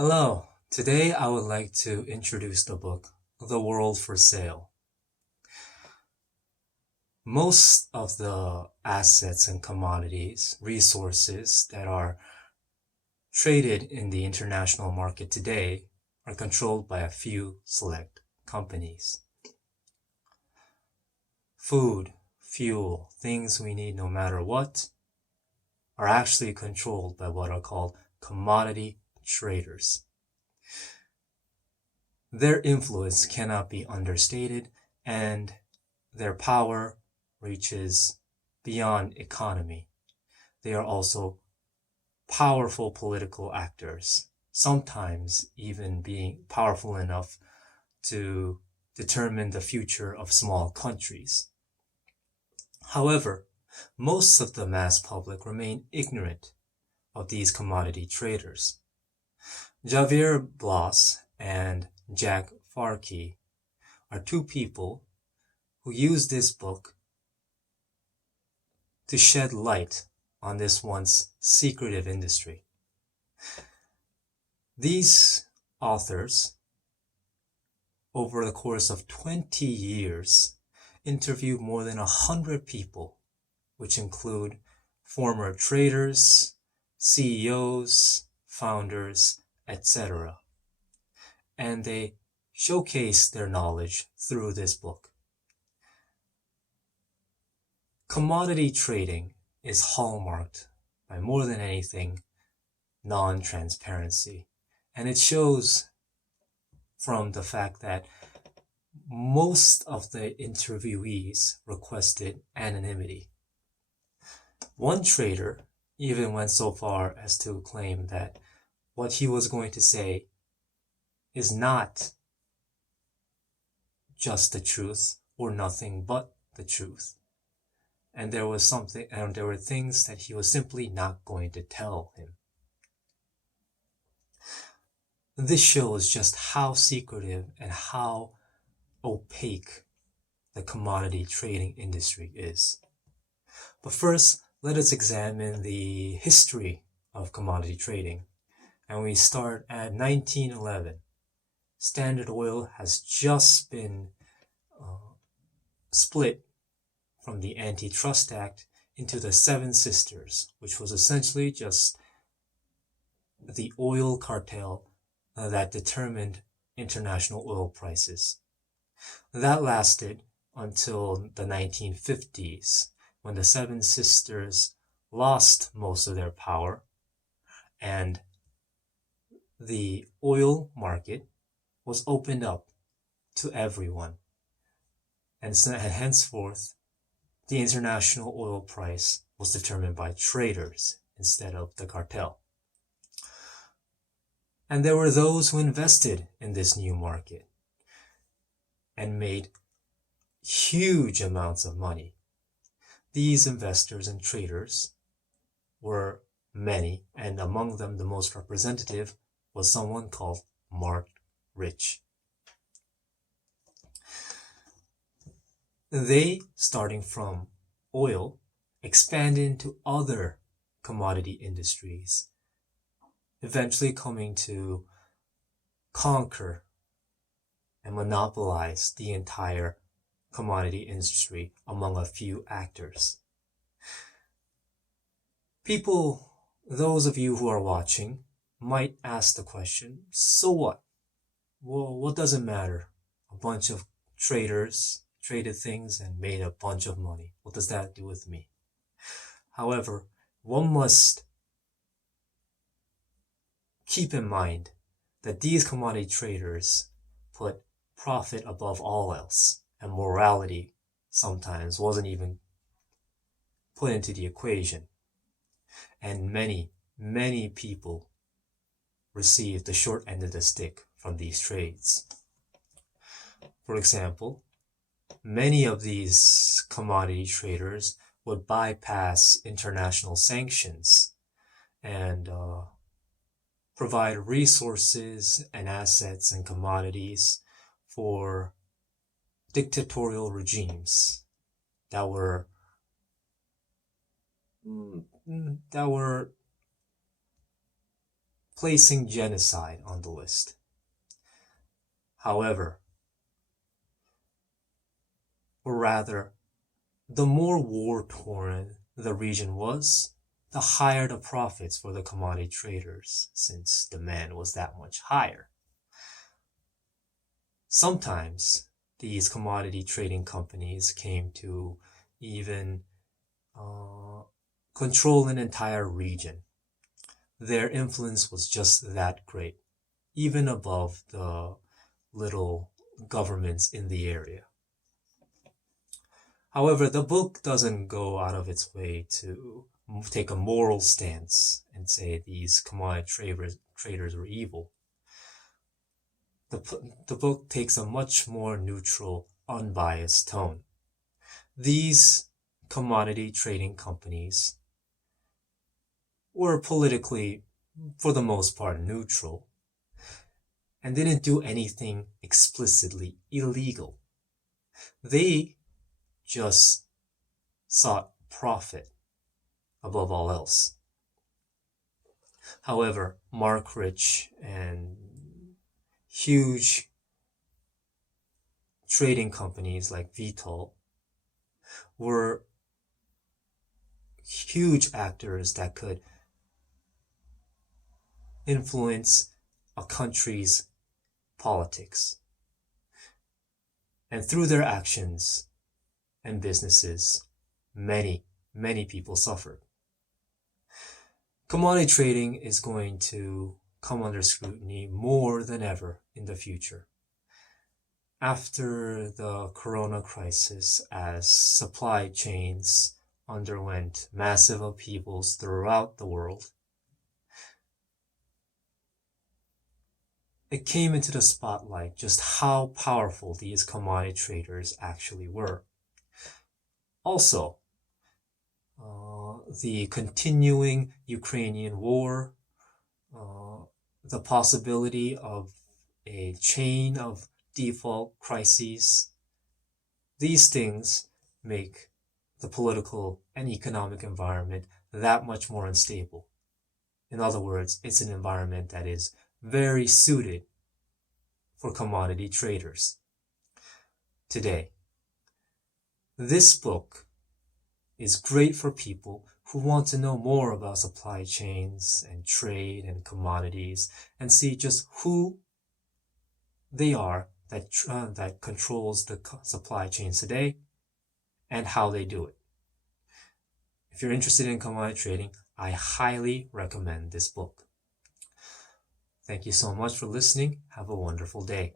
Hello, today I would like to introduce the book, The World for Sale. Most of the assets and commodities, resources that are traded in the international market today are controlled by a few select companies. Food, fuel, things we need no matter what, are actually controlled by what are called commodity traders. Their influence cannot be understated, and their power reaches beyond economy. They are also powerful political actors, sometimes even being powerful enough to determine the future of small countries. However, most of the mass public remain ignorant of these commodity traders. Javier Blas and Jack Farkey are two people who use this book to shed light on this once secretive industry. These authors, over the course of 20 years, interviewed more than 100 people, which include former traders, CEOs, founders, etc. And they showcase their knowledge through this book. Commodity trading is hallmarked by more than anything non-transparency, and it shows from the fact that most of the interviewees requested anonymity. One trader even went so far as to claim that what he was going to say is not just the truth or nothing but the truth. And there were things that he was simply not going to tell him. This shows just how secretive and how opaque the commodity trading industry is. But first, let us examine the history of commodity trading. And we start at 1911. Standard Oil has just been split from the Antitrust Act into the Seven Sisters, which was essentially just the oil cartel that determined international oil prices. That lasted until the 1950s, when the Seven Sisters lost most of their power and the oil market was opened up to everyone. And henceforth, the international oil price was determined by traders instead of the cartel. And there were those who invested in this new market and made huge amounts of money. These investors and traders were many, and among them the most representative was someone called Mark Rich. They, starting from oil, expanded into other commodity industries, eventually coming to conquer and monopolize the entire commodity industry among a few actors. People, those of you who are watching, might ask the question, so what? Well, what does it matter? A bunch of traders traded things and made a bunch of money. What does that do with me? However, one must keep in mind that these commodity traders put profit above all else, and morality sometimes wasn't even put into the equation. And many people received the short end of the stick from these trades. For example, many of these commodity traders would bypass international sanctions and provide resources and assets and commodities for dictatorial regimes that were placing genocide on the list. However, or rather, the more war-torn the region was, the higher the profits for the commodity traders, since demand was that much higher. Sometimes these commodity trading companies came to even control an entire region. Their influence was just that great, even above the little governments in the area. However, the book doesn't go out of its way to take a moral stance and say these commodity traders were evil. The book takes a much more neutral, unbiased tone. These commodity trading companies were politically, for the most part, neutral and didn't do anything explicitly illegal. They just sought profit above all else. However, Mark Rich and huge trading companies like Vitol were huge actors that could influence a country's politics. And through their actions and businesses, many people suffered. Commodity trading is going to come under scrutiny more than ever in the future. After the corona crisis, as supply chains underwent massive upheavals throughout the world, it came into the spotlight just how powerful these commodity traders actually were. Also, the continuing Ukrainian war, the possibility of a chain of default crises, these things make the political and economic environment that much more unstable. In other words, it's an environment that is very suited for commodity traders today. This book is great for people who want to know more about supply chains and trade and commodities and see just who they are that controls the supply chains today and how they do it. If you're interested in commodity trading, I highly recommend this book. Thank you so much for listening. Have a wonderful day.